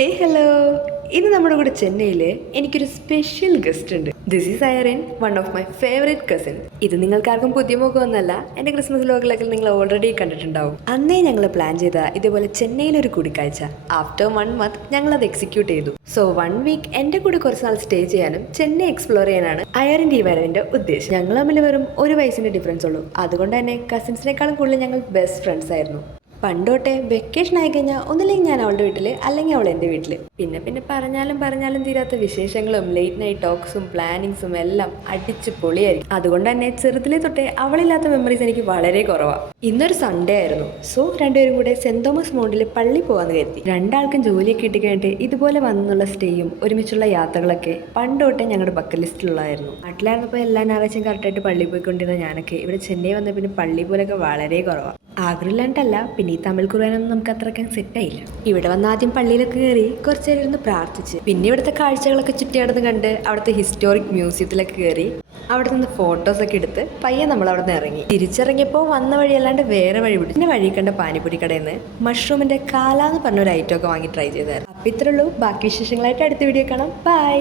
ഹേ hello, ഇന്ന് നമ്മുടെ കൂടെ ചെന്നൈയിൽ എനിക്കൊരു സ്പെഷ്യൽ ഗസ്റ്റ് ഉണ്ട്. This is Irene, one of my favourite cousin. ഇത് നിങ്ങൾക്കാർക്കും പുതിയ മുഖമൊന്നുമല്ല, എൻ്റെ ക്രിസ്മസ് വ്ലോഗിലൊക്കെ നിങ്ങൾ ഓൾറെഡി കണ്ടിട്ടുണ്ടാവും. അന്നേ ഞങ്ങൾ പ്ലാൻ ചെയ്ത ഇതുപോലെ ചെന്നൈയിലൊരു കൂടിക്കാഴ്ച. ആഫ്റ്റർ 1 month ഞങ്ങൾ അത് എക്സിക്യൂട്ട് ചെയ്തു. സോ 1 week എൻ്റെ കൂടെ കുറച്ച് നാൾ സ്റ്റേ ചെയ്യാനും ചെന്നൈ എക്സ്പ്ലോർ ചെയ്യാനാണ് അയറിൻ്റെ ഈ വരവിൻ്റെ ഉദ്ദേശം. ഞങ്ങൾ തമ്മിൽ വെറും 1 വയസ്സിൻ്റെ ഡിഫറൻസ് ഉള്ളൂ. അതുകൊണ്ട് തന്നെ കസിൻസിനേക്കാളും കൂടുതൽ ഞങ്ങൾ ബെസ്റ്റ് ഫ്രണ്ട്സ് ആയിരുന്നു. പണ്ടോട്ടെ വെക്കേഷൻ ആയി കഴിഞ്ഞാൽ ഒന്നില്ലെങ്കിൽ ഞാൻ അവളുടെ വീട്ടിൽ, അല്ലെങ്കിൽ അവൾ എൻ്റെ വീട്ടിൽ. പിന്നെ പറഞ്ഞാലും തീരാത്ത വിശേഷങ്ങളും ലേറ്റ് നൈറ്റ് ടോക്സും പ്ലാനിങ്സും എല്ലാം അടിച്ച് പൊളിയായിരിക്കും. അതുകൊണ്ട് തന്നെ ചെറുതിലെ തൊട്ടേ അവളില്ലാത്ത മെമ്മറീസ് എനിക്ക് വളരെ കുറവാണ്. ഇന്നൊരു സൺഡേ ആയിരുന്നു. സോ രണ്ടുപേരും കൂടെ സെന്റ് തോമസ് മൗണ്ടിൽ പള്ളി പോകാമെന്ന് കരുതി. രണ്ടാൾക്കും ജോലിയൊക്കെ കിട്ടിക്കഴിഞ്ഞിട്ട് ഇതുപോലെ വന്നുള്ള സ്റ്റേയും ഒരുമിച്ചുള്ള യാത്രകളൊക്കെ പണ്ടോട്ടെ ഞങ്ങളുടെ ബക്കറ്റ് ലിസ്റ്റിലുള്ളതായിരുന്നു. നാട്ടിലായിരുന്നപ്പോൾ എല്ലാ ഞായറാഴ്ചയും കറക്റ്റായിട്ട് പള്ളിയിൽ പോയിക്കൊണ്ടിരുന്ന ഞാനൊക്കെ ഇവിടെ ചെന്നൈ വന്ന പിന്നെ പള്ളി പോലൊക്കെ വളരെ കുറവാണ്. ആഗ്രഹമില്ലാണ്ടല്ല, പിന്നെ ഈ തമിഴ് കുർബാനൊന്നും നമുക്ക് അത്രയ്ക്ക് സെറ്റായില്ല. ഇവിടെ വന്ന് ആദ്യം പള്ളിയിലൊക്കെ കയറി കുറച്ച് നേരം ഇരുന്ന് പ്രാർത്ഥിച്ച്, പിന്നെ ഇവിടുത്തെ കാഴ്ചകളൊക്കെ ചുറ്റിനടന്ന് കണ്ട് അവിടുത്തെ ഹിസ്റ്റോറിക് മ്യൂസിയത്തിലൊക്കെ കയറി അവിടെ നിന്ന് ഫോട്ടോസൊക്കെ എടുത്ത് പയ്യെ നമ്മൾ അവിടെ നിന്ന് ഇറങ്ങി. തിരിച്ചിറങ്ങിയപ്പോൾ വന്ന വഴി അല്ലാണ്ട് വേറെ വഴി പിടിച്ചു. പിന്നെ വഴി കണ്ട പാനിപ്പൊടി കടയിൽ നിന്ന് മഷ്റൂമിൻ്റെ കാലാന്ന് പറഞ്ഞൊരു ഐറ്റം ഒക്കെ വാങ്ങി ട്രൈ ചെയ്തായിരുന്നു. അപ്പം ഇത്രയുള്ളൂ. ബാക്കി വിശേഷങ്ങളായിട്ട് അടുത്ത വീഡിയോ കാണാം. ബൈ.